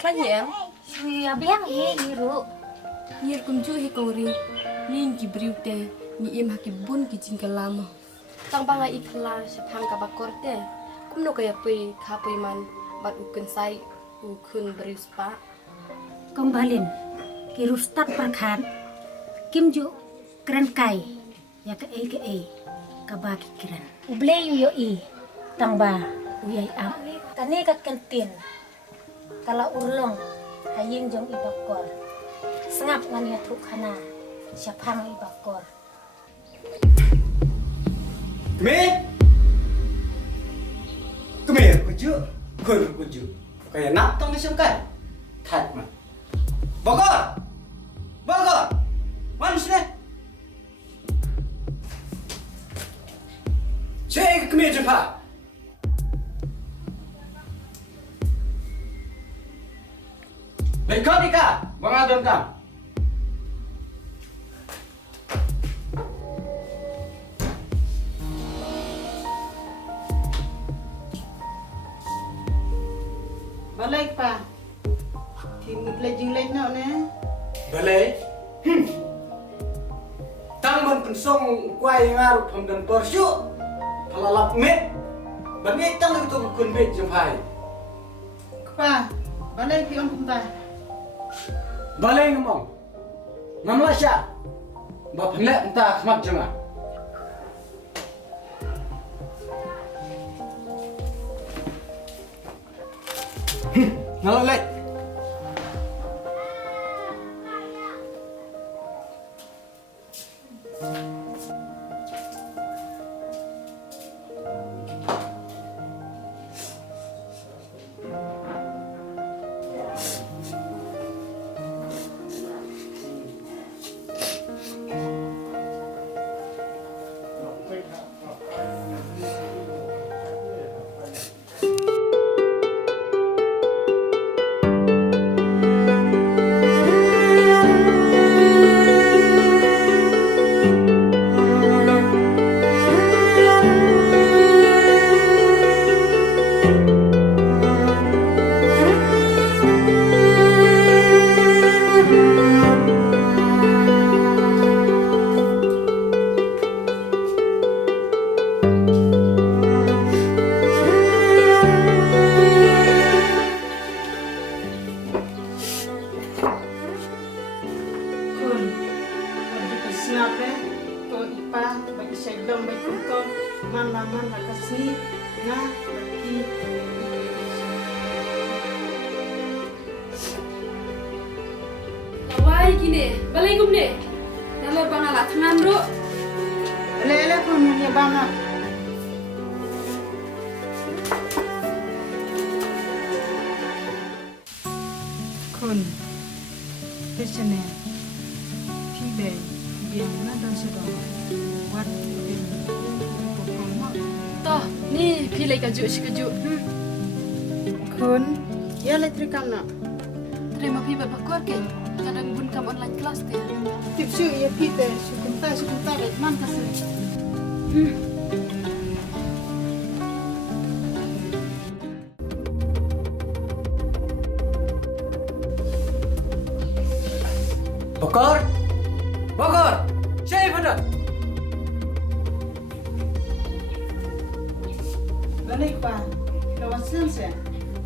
klan yang Suya biang hiru. nyir kumju hikori ling ki briute ni im haki bun ki jingkalama tang banga ikla sepang ka bakorte kumno kaya pui kapui man bat ukun sai ukun beriuspa Kembalin kirustat perkan kimju keren kai ya ke kabaki keren. Uble yo tangba uyai am. Kani kat kentin kala urlong hayin jong ibakor. Sengap ngan ya thukana siapang ibakor. Keme kuju kun kuju kaya nak tong isem kan that man bakar man sini saya keme jumpa Lekar ika, bang adon kam. Balik pa. Timut lejing lej nak ne. Balai. Tang pensong kuai ngaruk pemdan porsyu. Palalap met. Bangai tang itu kun bet jempai. Pa. Balik pi on kumta. Balai ngomong. Ngamla sya. Ba phlek entah khmat janga. Ngalek. Man nakasni na laki. lawai kini balai gumne nalo banga la tangan ro Lele kun ya bana. Kun. Pesene. Pibe. Biang na dan sedang. Wat toh ni pilai kaju sikaju kun. Ya elektrikam nak. terima pi bat bakor ke kadang bun kam online kelas te Tipsu ya pite. Sukunta lek man kasi. Bakar. Saya pada. Balik pa. Kawasan saya.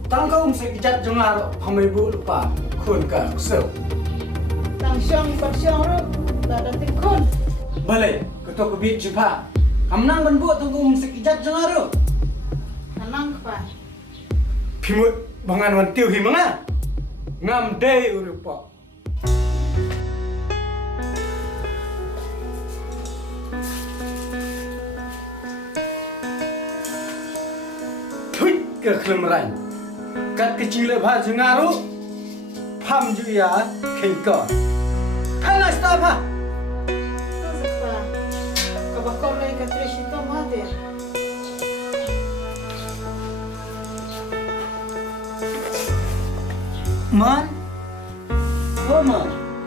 Tang kau sekejap jengar pamai bu lupa kun ka so. Tang syong pat syong ru. Tak ada tikun. Balai ketok bit jumpa. Kamnang ban bu tunggu sekejap jengar ro. Kanang pa. Pimut bangan wan tiu himanga. Ngam dei urupa. Ke kelemran kat kecil lebah jengaru pam ju ya kengko kana stapa Pa. Kabakor lay ka tresito mate. man mama